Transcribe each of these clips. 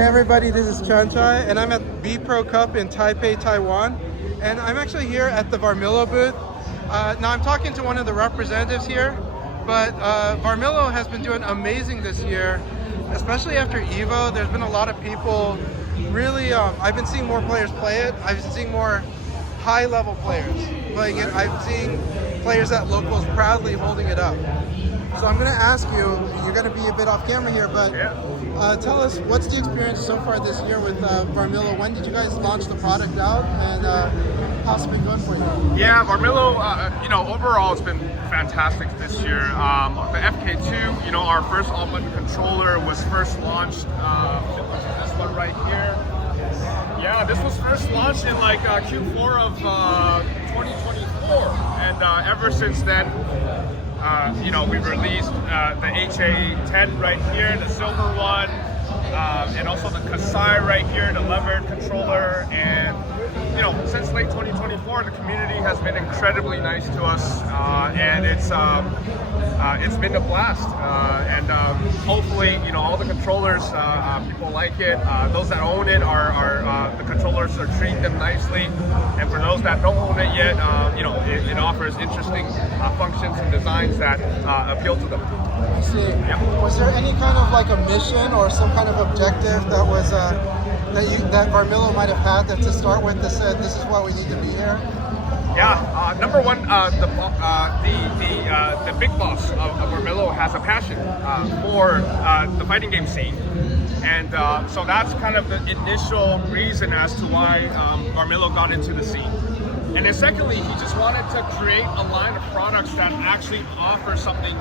Hey everybody, this is Chanchai, and I'm at B Pro Cup in Taipei, Taiwan. And I'm actually here at the Varmilo booth. Now I'm talking to one of the representatives here, but Varmilo has been doing amazing this year, especially after EVO. There's been a lot of people really, I've been seeing more players play it. I've been seeing more high-level players playing it. I've seen players at locals proudly holding it up. So I'm going to ask you, you're going to be a bit off camera here, but tell us, what's the experience so far this year with Varmilo? When did you guys launch the product out, and how's it been going for you? Yeah, Varmilo, overall it's been fantastic this year. The FK2, our first all-button controller was first launched, which is this one right here. Yeah, this was first launched in like Q4 of 2024, and ever since then, we've released the HA10 right here, the silver one, and also the Kasai right here, the levered controller. And since late 2024, the community has been incredibly nice to us, and it's been a blast. And hopefully, all the controllers, people like it. Those that own it the controllers are treating them nicely. And for those that don't own it yet, it offers interesting functions and designs that appeal to them. I see. Yep. Was there any kind of like a mission or some kind of objective that was that Varmilo might have had that to start with that said this is why we need to be here? Yeah, number one, the big boss of Varmilo has a passion for the fighting game scene, and so that's kind of the initial reason as to why Varmilo got into the scene. And then secondly, he just wanted to create a line of products that actually offer something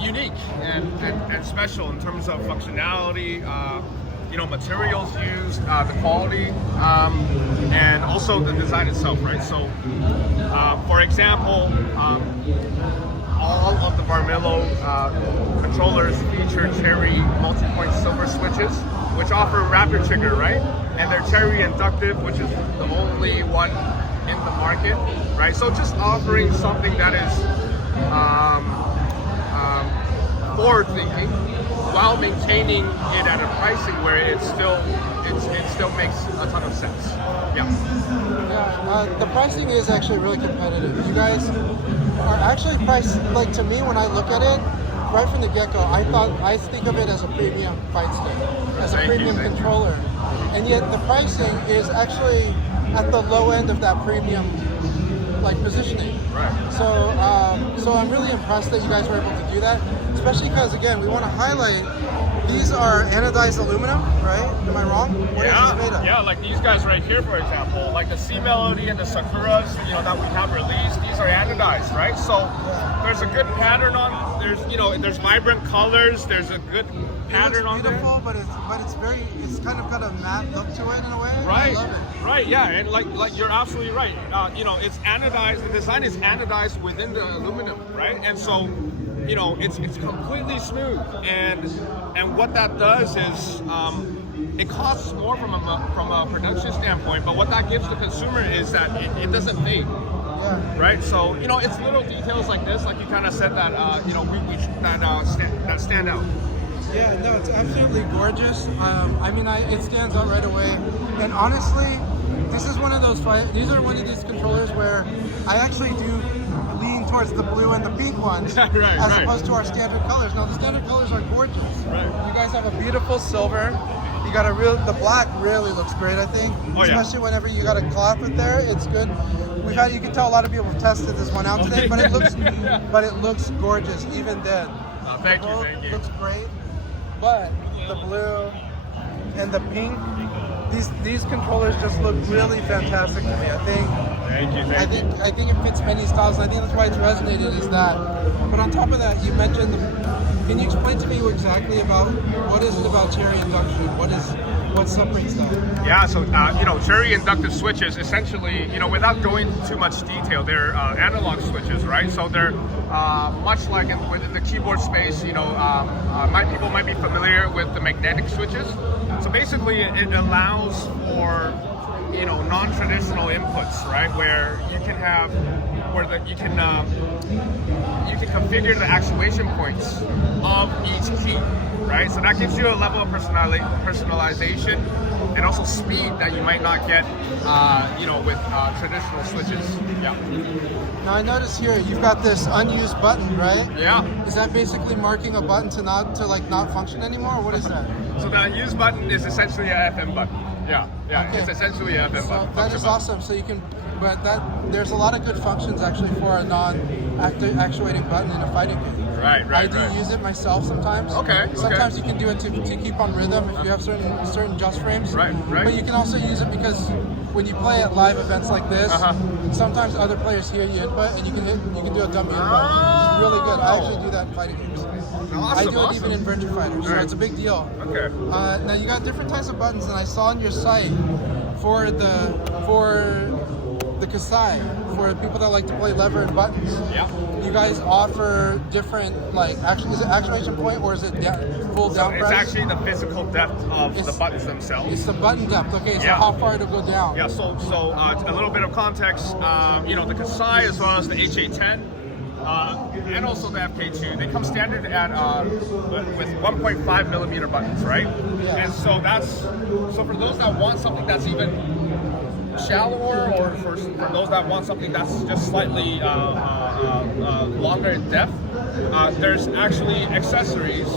unique and special in terms of functionality, materials used, the quality, and also the design itself, right? So, for example, all of the Varmilo controllers feature Cherry multi-point silver switches, which offer rapid trigger, right? And they're Cherry inductive, which is the only one in the market, right? So just offering something that is forward thinking while maintaining it at a pricing where it still makes a ton of sense. The pricing is actually really competitive. You guys are actually priced, like, to me when I look at it right from the get-go, I think of it as a premium fight stick, as a premium controller, and yet the pricing is actually at the low end of that premium positioning. Right. So I'm really impressed that you guys were able to do that, especially because, again, we want to highlight these are anodized aluminum, right? Am I wrong? What is this made of? Yeah, like these guys right here, for example, like the Sea Melody and the Sakuras, that we have released, these are anodized, right? So there's a good pattern on. There's vibrant colors. There's a good pattern on there. It's beautiful, but it's kind of got a matte look to it in a way. Right. I love it. Right. Yeah, and like you're absolutely right. It's anodized. The design is anodized within the aluminum, right? And so, it's completely smooth, and what that does is it costs more from a production standpoint, but what that gives the consumer is that it doesn't fade. Yeah. Right, so it's little details like this, like you kind of said that that stand out. Yeah, no, it's absolutely gorgeous. It stands out right away, and honestly, these are one of these controllers where I actually do lean towards the blue and the pink ones, as opposed to our standard colors. Now the standard colors are gorgeous. Right. You guys have a beautiful silver. You got the black really looks great, I think. Especially whenever you got a cloth with there, it's good. You can tell a lot of people have tested this one out today, but it looks gorgeous even then. Thank you. Looks great, but the blue and the pink, these controllers just look really fantastic to me. I think it fits many styles, and I think that's why it's resonated. Is that? But on top of that, you mentioned. Can you explain to me exactly about what is it about Cherry induction? What separates that? Yeah, so Cherry inductive switches, essentially, without going into too much detail, they're analog switches, right? So they're much like within the keyboard space. People might be familiar with the magnetic switches. So basically, it allows for non-traditional inputs, right? Where you can have where you can configure the actuation points of each key, right? So that gives you a level of personalization and also speed that you might not get, with traditional switches. Yeah. Now I notice here you've got this unused button, right? Yeah. Is that basically marking a button to not function anymore? Or what is that? So the unused button is essentially an FM button. Yeah. Okay. It's essentially an FM button. That is awesome. So you can, there's a lot of good functions actually for a non-actuating button in a fighting game. Right. I do use it myself sometimes. Okay. Sometimes you can do it to keep on rhythm if you have certain just frames. Right. But you can also use it because when you play at live events like this, sometimes other players hear you input and you can do a dummy input. It's really good. I actually do that in fighting games. I do it even in Virtua Fighter, so it's a big deal. Okay. Now you got different types of buttons, and I saw on your site for the Kasai, for people that like to play lever and buttons. Yeah. You guys offer different, is it actuation point or is it full down press? It's actually the physical depth of the buttons themselves. It's the button depth. Okay, so how far to go down? Yeah. So a little bit of context. The Kasai as well as the H810. And also the FK2, they come standard at with 1.5 millimeter buttons, right? Yeah. And so for those that want something that's even shallower, or for those that want something that's just slightly longer in depth, there's actually accessories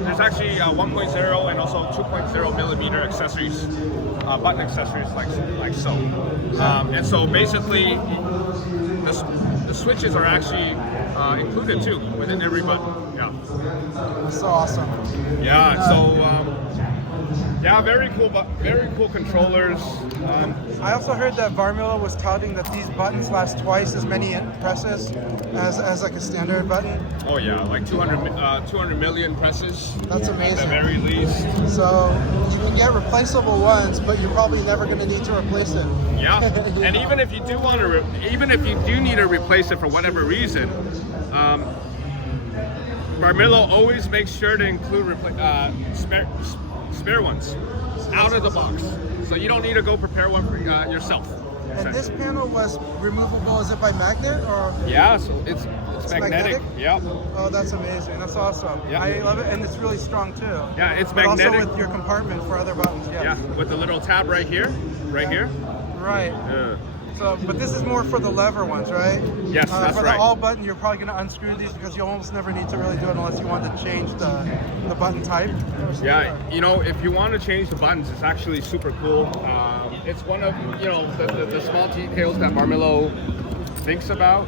there's actually 1.0 and also 2.0 millimeter accessories, button accessories like so. And so basically, the switches are actually included too within every button. Yeah. That's so awesome. Yeah. Very cool controllers. I also heard that Varmilo was touting that these buttons last twice as many presses as like a standard button. Oh yeah, like 200 million presses. That's amazing. At the very least. So you can get replaceable ones, but you're probably never going to need to replace it. Yeah, and even if you do want to, even if you do need to replace it for whatever reason, Varmilo always makes sure to include spare ones out of the box, so you don't need to go prepare one for yourself. And this panel was removable. Is it by magnet or? Yeah, so it's magnetic. Yeah. Oh, that's amazing. That's awesome. Yeah. I love it, and it's really strong too. Yeah, it's but magnetic. Also with your compartment for other buttons. Yes. Yeah, with the little tab right here. Right. Yeah. So, but this is more for the lever ones, right? Yes, that's for right. For the all button, you're probably going to unscrew these because you almost never need to really do it unless you want to change the button type. Yeah, if you want to change the buttons, it's actually super cool. It's one of the small details that Varmilo thinks about.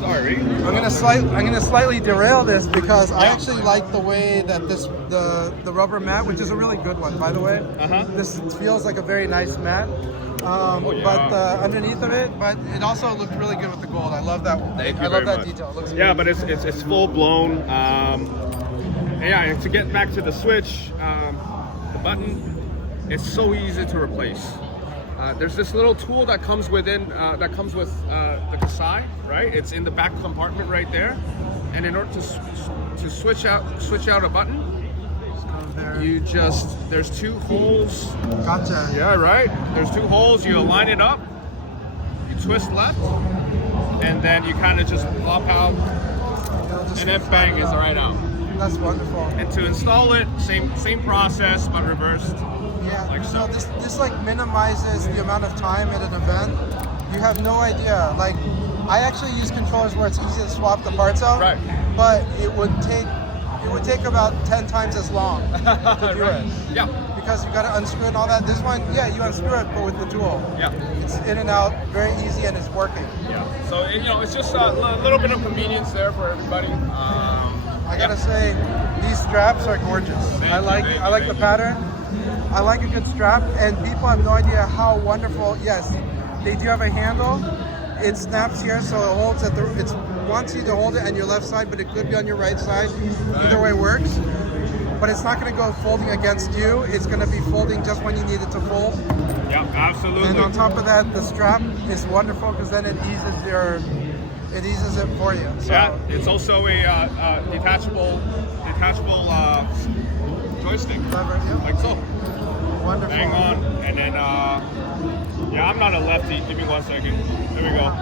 Sorry. I'm gonna slightly derail this because I actually like the way that the rubber mat, which is a really good one, by the way. This feels like a very nice mat. But underneath of it, but it also looked really good with the gold. I love that. I love that detail. It looks but it's full blown. To get back to the Switch, the button, it's so easy to replace. There's this little tool that comes with the Kasai, right? It's in the back compartment right there. And in order to switch out a button, there's two holes. Gotcha. Yeah, right. There's two holes. You align it up. You twist left, and then you kind of just pop out, and then bang, it's right out. That's wonderful. And to install it, same process but reversed. Yeah, like so. This minimizes the amount of time at an event. You have no idea. Like, I actually use controllers where it's easy to swap the parts out. Right. But it would take about 10 times as long to do it. Yeah. Because you got to unscrew it and all that. This one, you unscrew it, but with the tool. Yeah. It's in and out, very easy, and it's working. Yeah. So it's just a little bit of convenience there for everybody. I gotta say, these straps are gorgeous. I like the pattern. I like a good strap, and people have no idea how wonderful. Yes, they do have a handle. It snaps here, so it holds it wants you to hold it on your left side, but it could be on your right side. Either way works. But it's not going to go folding against you. It's going to be folding just when you need it to fold. Yeah, absolutely. And on top of that, the strap is wonderful because then it eases it for you. So. Yeah, it's also a detachable joystick. Lever, like so. Wonderful. Hang on, and then Yeah, I'm not a lefty. Give me 1 second. There we go.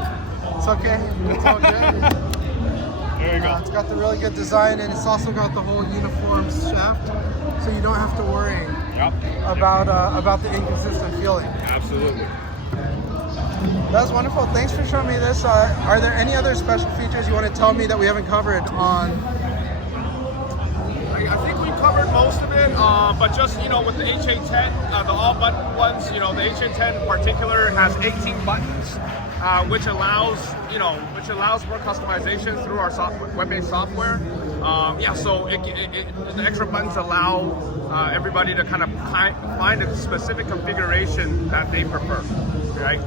It's okay. It's all good. There you go. It's got the really good design, and it's also got the whole uniform shaft, so you don't have to worry about the inconsistent feeling. Absolutely. That's wonderful. Thanks for showing me this. Are there any other special features you want to tell me that we haven't covered on? I think we covered most of it, but just, with the HA10, the all button ones, the HA10 in particular has 18 buttons, which allows more customization through our web-based software. So the extra buttons allow everybody to kind of find a specific configuration that they prefer, right?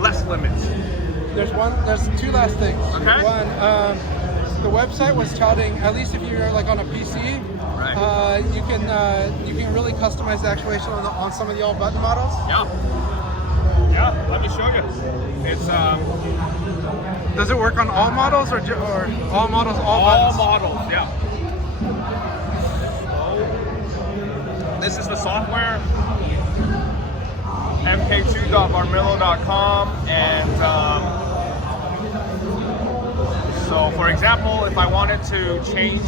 Less limits. There's two last things. Okay. One, the website was touting, at least if you're like on a PC, right. You can really customize the actuation on some of the all button models. Yeah, let me show you. It's Does it work on all models or all models, all buttons? All models, yeah. This is the software, mk2.varmilo.com, and so for example, if I wanted to change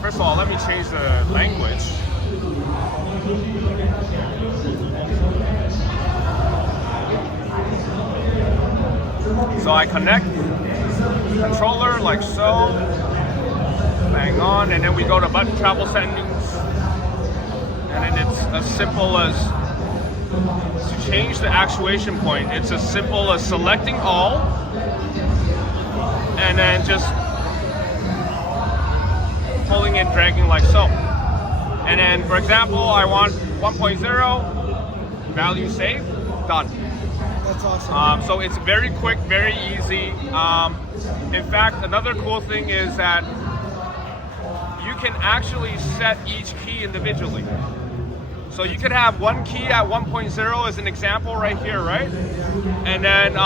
first of all, let me change the language. So I connect the controller like so, bang on, and then we go to button travel settings, and then it's as simple as, to change the actuation point, it's as simple as selecting all, and then just pulling and dragging like so. And then, for example, I want 1.0, value save, done. That's awesome. So it's very quick, very easy. In fact, another cool thing is that you can actually set each key individually. So you could have one key at 1.0 as an example right here, right? And then,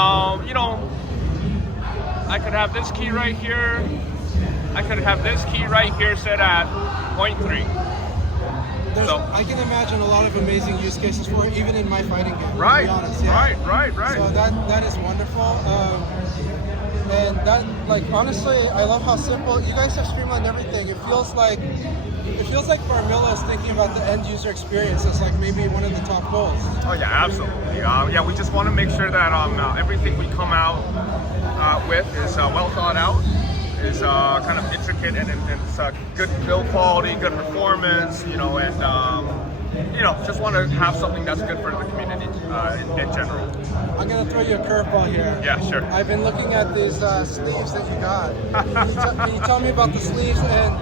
I could have this key right here. I could have this key right here set at 0.3. I can imagine a lot of amazing use cases for it, even in my fighting game. Right, to be honest. Yeah. right. So that is wonderful. And that, honestly, I love how simple you guys have streamlined everything. It feels like Varmilo is thinking about the end user experience as maybe one of the top goals. Oh yeah, absolutely. We just want to make sure that everything we come out with is well thought out, is kind of intricate, and it's good build quality, good performance, and just want to have something that's good for the community in general. I'm gonna throw you a curveball here. Yeah, sure. I've been looking at these sleeves that you got. Can you tell me about the sleeves, and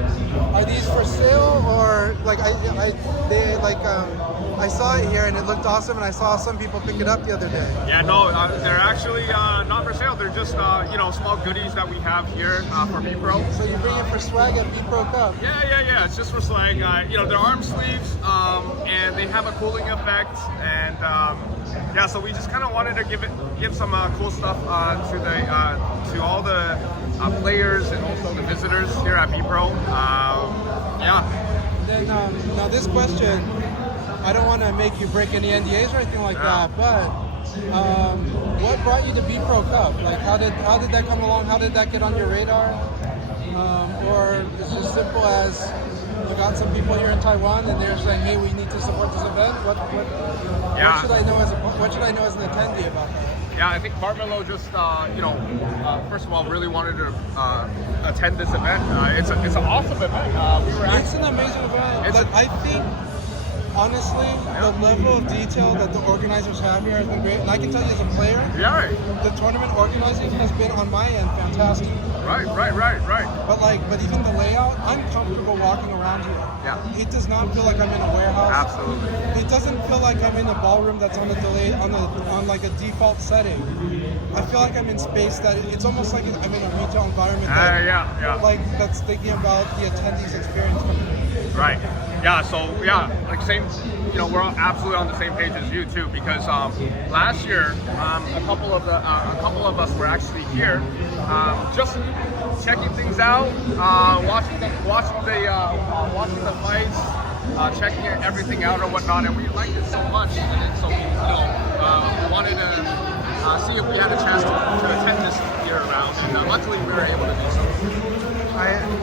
are these for sale, or I saw it here and it looked awesome, and I saw some people pick it up the other day. Yeah, no, they're actually not for sale. They're just small goodies that we have here for B-Pro. So you bring it for swag at B-Pro Cup? Yeah. It's just for swag. They're arm sleeves, and they have a cooling effect, and so we just kind of wanted to give some cool stuff to all the players and also the visitors here at B-Pro. Then now this question, I don't want to make you break any NDAs or anything like that, but what brought you to B-Pro Cup? How did that come along? How did that get on your radar? Or it's as simple as you got some people here in Taiwan and they're saying, hey, we need to support this event? What should I know as an attendee about that? Yeah, I think Varmilo just, first of all, really wanted to attend this event. It's an awesome event. It's an amazing event. I think, honestly, the level of detail that the organizers have here has been great. And I can tell you as a player, the tournament organizing has been, on my end, fantastic. Right. But even the layout, I'm comfortable walking around here. Yeah. It does not feel like I'm in a warehouse. Absolutely. It doesn't feel like I'm in a ballroom that's on a default setting. I feel like I'm in space that it's almost like I'm in a retail environment. That's thinking about the attendees' experience. Right. Yeah. So same. We're absolutely on the same page as you too, because last year a couple of us were actually here, just checking things out, watching the fights, checking everything out or whatnot, and we liked it so much, and so we wanted to see if we had a chance to attend this year around, and luckily we were able to do so.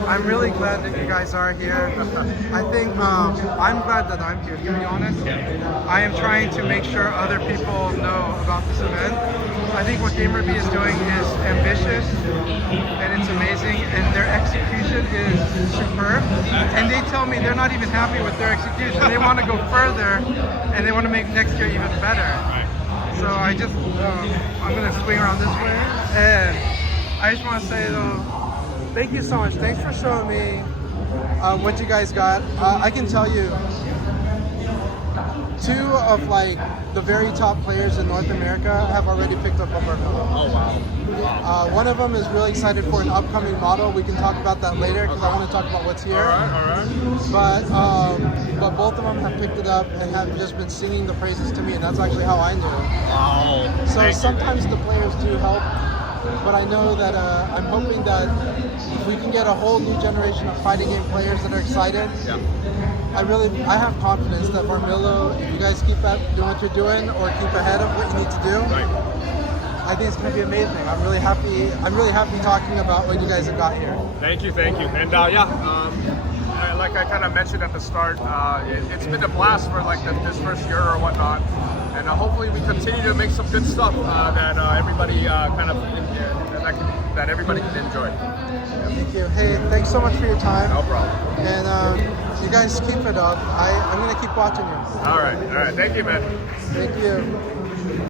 I'm really glad that you guys are here. I think I'm glad that I'm here, to be honest. I am trying to make sure other people know about this event. I think what Gamerbee is doing is ambitious and it's amazing, and their execution is superb. And they tell me they're not even happy with their execution. They want to go further and they want to make next year even better. So I just, I'm going to swing around this way. And I just want to say though, thank you so much. Thanks for showing me what you guys got. I can tell you, 2 of like the very top players in North America have already picked up a Varmilo. Oh wow. One of them is really excited for an upcoming model. We can talk about that later because I want to talk about what's here. All right. But both of them have picked it up and have just been singing the praises to me, and that's actually how I knew. Wow. So sometimes the players do help. But I know that I'm hoping that we can get a whole new generation of fighting game players that are excited. Yeah. I have confidence that Varmilo, if you guys keep doing what you're doing or keep ahead of what you need to do, I think it's going to be amazing. I'm really happy talking about what you guys have got here. Thank you. And like I kind of mentioned at the start, it's been a blast for like this first year or whatnot. And hopefully we continue to make some good stuff that everybody that everybody can enjoy. Thank you. Hey, thanks so much for your time. No problem. And you guys keep it up. I'm going to keep watching you. All right. Thank you, man. Thank you.